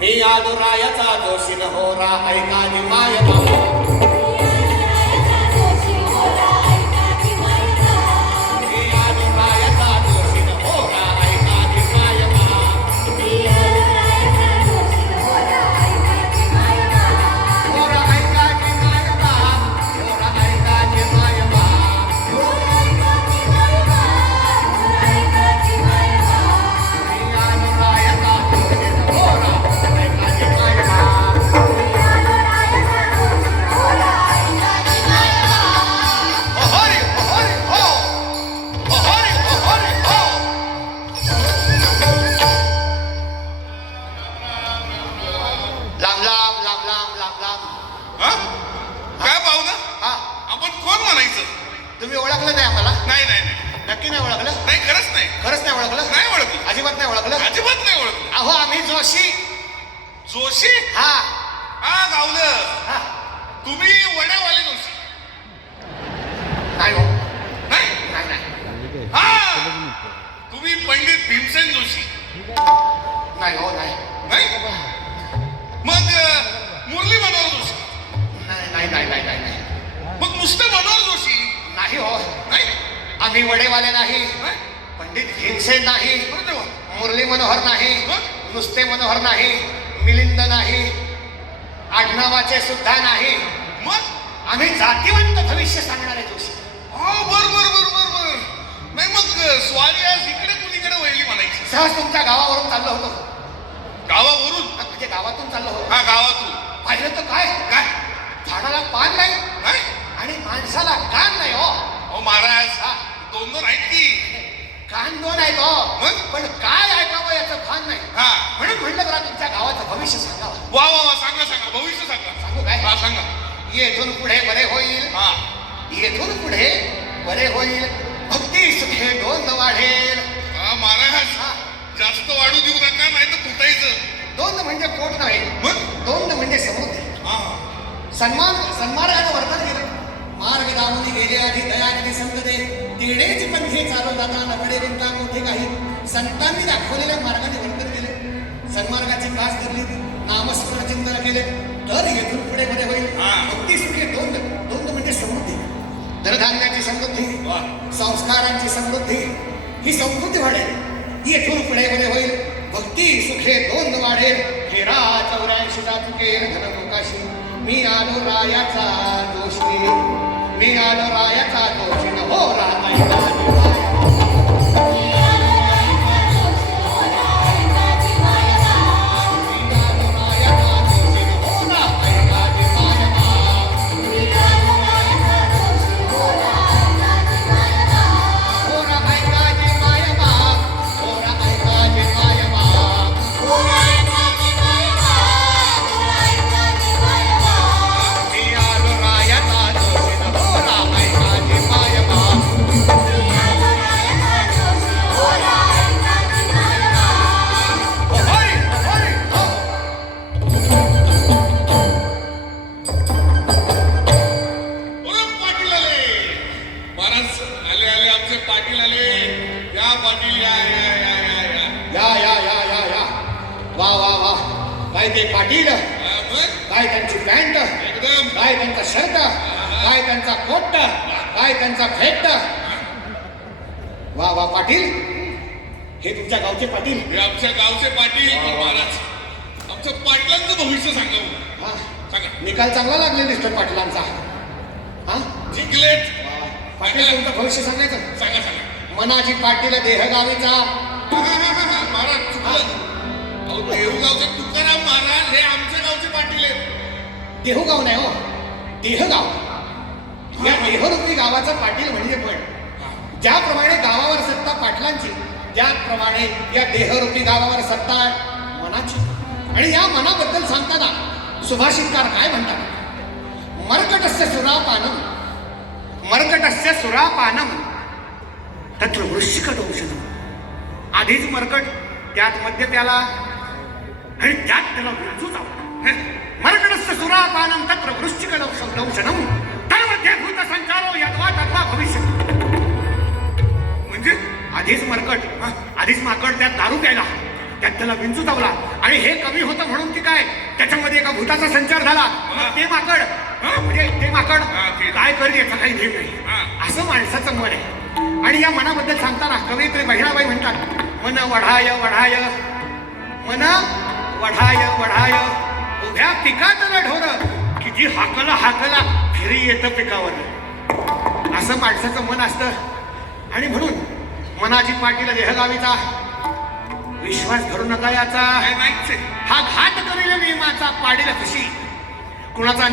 मी आलो रायाचा जोशीन होरा ऐका माय बाबा तुम्ही ओळखलं नाही आम्हाला? नाही नाही नक्की नाही ओळखलं? नाही, खरंच नाही. खरंच नाही ओळखलं? नाही ओळखलं. अजिबात नाही ओळखलं? अजिबात नाही ओळखलं. अहो आम्ही जोशी. जोशी? हा हा गावलं. हा. तुम्ही वड्यावाले जोशी? नाही हो. नाही नाही नाही. हा तुम्ही पंडित भीमसेन जोशी? नाही हो. नाही नाही. मग मुरली मनोहर जोशी? नाही नाही नाही नाही नाही नाही. मग नुसतं मनोहर जोशी? नाही हो. नाही. आम्ही वडेवाले नाही, नाही? पंडित भीमसेन नाही, बरं तेव्हा. मुरली मनोहर नाही, मग? नुसते मनोहर नाही, मिलिंद नाही, आडनावाचे सुद्धा नाही. मग आम्ही जातीवंत भविष्य सांगणारे जोशी. बर बर बर बर बर. नाही मग स्वारी आज इकडे कुणीकडे वळली म्हणायची? सहज तुमच्या गावावरून चाललो होतो. गावावरून? म्हणजे गावातून चाललो होतो. हा गावातून. पाहिलं तर काय काय? झाडाला पान नाही नाही आणि माणसाला कान नाही हो. अहो महाराज, हा. दोन दोन आहेत की. कान दोन आहेत हो, मग? पण काय ऐकावं याचं भान नाही. हा. म्हणून म्हणलं जरा तुमच्या गावाचं भविष्य सांगावं. वा वा वा, सांगा सांगा, भविष्य सांगा. सांगू काय? हा सांगा. येथून पुढे बरे होईल, हा येथून पुढे बरे होईल, भक्ती सुखे दोन वाढेल. हा महाराज, हा. जास्त वाढू देऊ नका, नाही तर फुटायचं. दोन म्हणजे पोट नाही, मग? दोन म्हणजे समृद्धी. हा सन्मार्गानं वर्तन केलं. मार्ग दामुनी गेले आधी दयानिधी संत दे, तेणेच पंथे चालू जाता नकडे विंता मोठे काही. संतांनी दाखवलेल्या मार्गाने वर्तन केले, सन्मार्गाची कास धरली, नामस्मरण चिंतन केले, तर येथून पुढे बरे होईल. हा. भक्ती सुखे दोन दोन म्हणजे समृद्धी, धनधान्याची समृद्धी, वा. संस्कारांची समृद्धी, ही समृद्धी वाढेल. येथून पुढे बरे होईल, भक्ती सुखे दोन वाढेल. हेरा 84 चुकेल धन लोकाशी, मी आलो रायाचा जोशी, मी आलो रायाचा जोशी न हो राहता. पाटील, काय त्यांची पॅन्ट, काय त्यांचा शर्ट, काय त्यांचा कोट, काय त्यांचा फेट. वा वा पाटील, हे तुमच्या गावचे पाटील? हे आमच्या गावचे पाटील. महाराज, आमच्या पाटलांचं भविष्य सांगावं. हा सांगा. निकाल चांगला लागले मिस्टर पाटलांचा. हा जिंकलेत. पाटील तुमचं भविष्य सांगायचं? सांगा सांगा. मनाची पाटील देहगावीचा. महाराज चुकलं. देहूगावचे तुकाराम महाराज हे आमच्या गावचे पाटील आहेत. देहूगाव नाही हो, देहगाव. या देहरूपी गावाचा पाटील म्हणजे पण ज्याप्रमाणे गावावर सत्ता पाटलांची, त्याचप्रमाणे या देहरूपी गावावर सत्ता मनाची. आणि या मनाबद्दल सांगताना सुभाषितकार काय म्हणतात? मर्कटस्य सुरापानम, मर्कटस्य सुरापानम तत्र वृश्चिक दोषणम. आधीच मर्कट, त्यात मध्य त्याला, आणि त्यात त्याला विरजूच आवडतो. मर्कटस्य सुरापानम तत्र वृश्चिक दोषणम तन्मध्ये भूत संचारो यद्वा तद्वा भविष्य. म्हणजे आधीच मर्कट, आधीच माकड, त्यात दारू प्यायला, त्यात त्याला विंचू चावला आणि हे कमी होतं म्हणून की काय त्याच्यामध्ये एका भूताचा संचार झाला. मग ते माकड म्हणजे ते माकड काय करेल याचा काही भेद नाही. असं माणसाचं मन आहे. आणि या मनाबद्दल सांगताना कवयित्री बहिणाबाई म्हणतात, मन वढाय वढाय, मन वढाय वढाय, उभ्या पिकात न ढोर, की जी हाकला हाकला घरी येतं पिकावर. असं माणसाचं मन असतं. आणि म्हणून मनाची पाटील देहगावीचा विश्वास धरू नका याचा, नाहीच आहे. हा घात करेल नियमाचा पाडील कशी कुणाचा